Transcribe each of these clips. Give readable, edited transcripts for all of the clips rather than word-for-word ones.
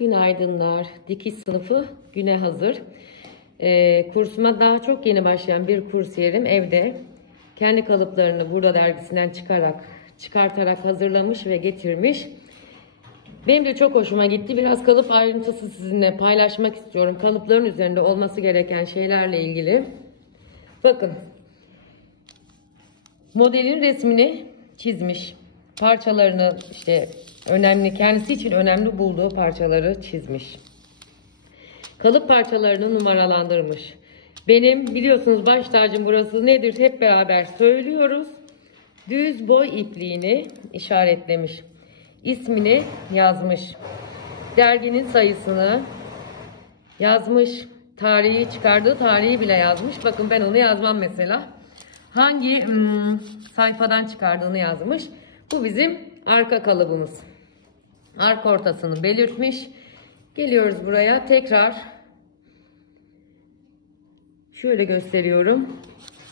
Günaydınlar. Dikiş sınıfı güne hazır. Kursuma daha çok yeni başlayan bir kursiyerim evde kendi kalıplarını Burada dergisinden çıkartarak hazırlamış ve getirmiş. Benim de çok hoşuma gitti. Biraz kalıp ayrıntısı sizinle paylaşmak istiyorum. Kalıpların üzerinde olması gereken şeylerle ilgili. Bakın. Modelin resmini çizmiş. Parçalarını kendisi için önemli bulduğu parçaları çizmiş. Kalıp parçalarını numaralandırmış. Benim biliyorsunuz baş tacım burası nedir hep beraber söylüyoruz. Düz boy ipliğini işaretlemiş. İsmini yazmış. Derginin sayısını yazmış. Çıkardığı tarihi bile yazmış. Bakın ben onu yazmam mesela. Hangi sayfadan çıkardığını yazmış. Bu bizim arka kalıbımız. Arka ortasını belirtmiş. Geliyoruz buraya. Tekrar şöyle gösteriyorum.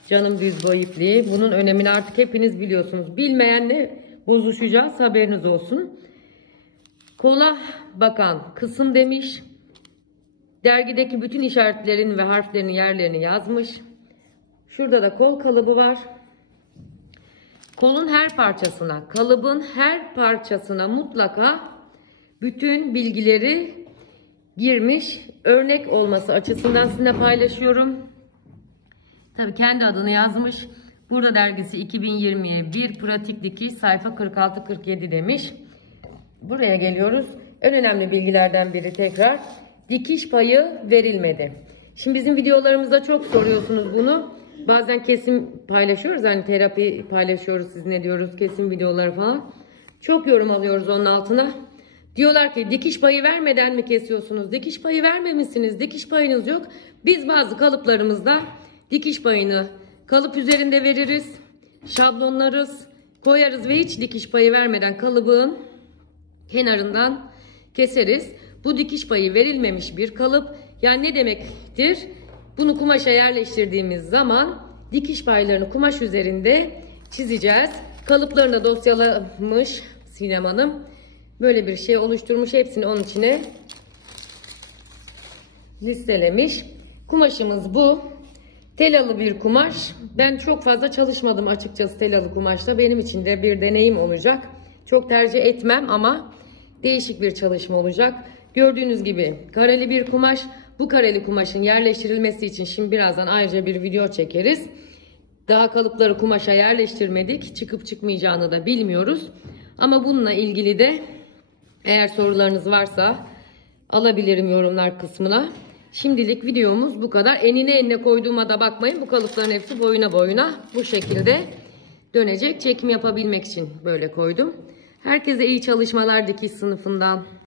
Canım düz boy ipliği. Bunun önemini artık hepiniz biliyorsunuz. Bilmeyenle bozuşacağız. Haberiniz olsun. Kola bakan kısım demiş. Dergideki bütün işaretlerin ve harflerin yerlerini yazmış. Şurada da kol kalıbı var. Kolun her parçasına, kalıbın her parçasına mutlaka bütün bilgileri girmiş. Örnek olması açısından sizinle paylaşıyorum. Tabii kendi adını yazmış. Burada dergisi 2020'ye bir pratik dikiş sayfa 46-47 demiş. Buraya geliyoruz. En önemli bilgilerden biri tekrar. Dikiş payı verilmedi. Şimdi bizim videolarımızda çok soruyorsunuz bunu. Bazen kesim paylaşıyoruz. Hani terapi paylaşıyoruz. Siz ne diyoruz? Kesim videoları falan. Çok yorum alıyoruz onun altına. Diyorlar ki dikiş payı vermeden mi kesiyorsunuz? Dikiş payı vermemişsiniz. Dikiş payınız yok. Biz bazı kalıplarımızda dikiş payını kalıp üzerinde veririz. Şablonlarız. Koyarız ve hiç dikiş payı vermeden kalıbın kenarından keseriz. Bu dikiş payı verilmemiş bir kalıp. Yani ne demektir? Bunu kumaşa yerleştirdiğimiz zaman dikiş paylarını kumaş üzerinde çizeceğiz. Kalıplarını da dosyalamış Sinem Hanım. Böyle bir şey oluşturmuş. Hepsini onun içine listelemiş. Kumaşımız bu. Telalı bir kumaş. Ben çok fazla çalışmadım açıkçası telalı kumaşla. Benim için de bir deneyim olacak. Çok tercih etmem ama değişik bir çalışma olacak. Gördüğünüz gibi kareli bir kumaş. Bu kareli kumaşın yerleştirilmesi için şimdi birazdan ayrıca bir video çekeriz. Daha kalıpları kumaşa yerleştirmedik. Çıkıp çıkmayacağını da bilmiyoruz. Ama bununla ilgili de eğer sorularınız varsa alabilirim yorumlar kısmına. Şimdilik videomuz bu kadar. Enine koyduğuma da bakmayın. Bu kalıpların hepsi boyuna bu şekilde dönecek. Çekim yapabilmek için böyle koydum. Herkese iyi çalışmalar dikiş sınıfından.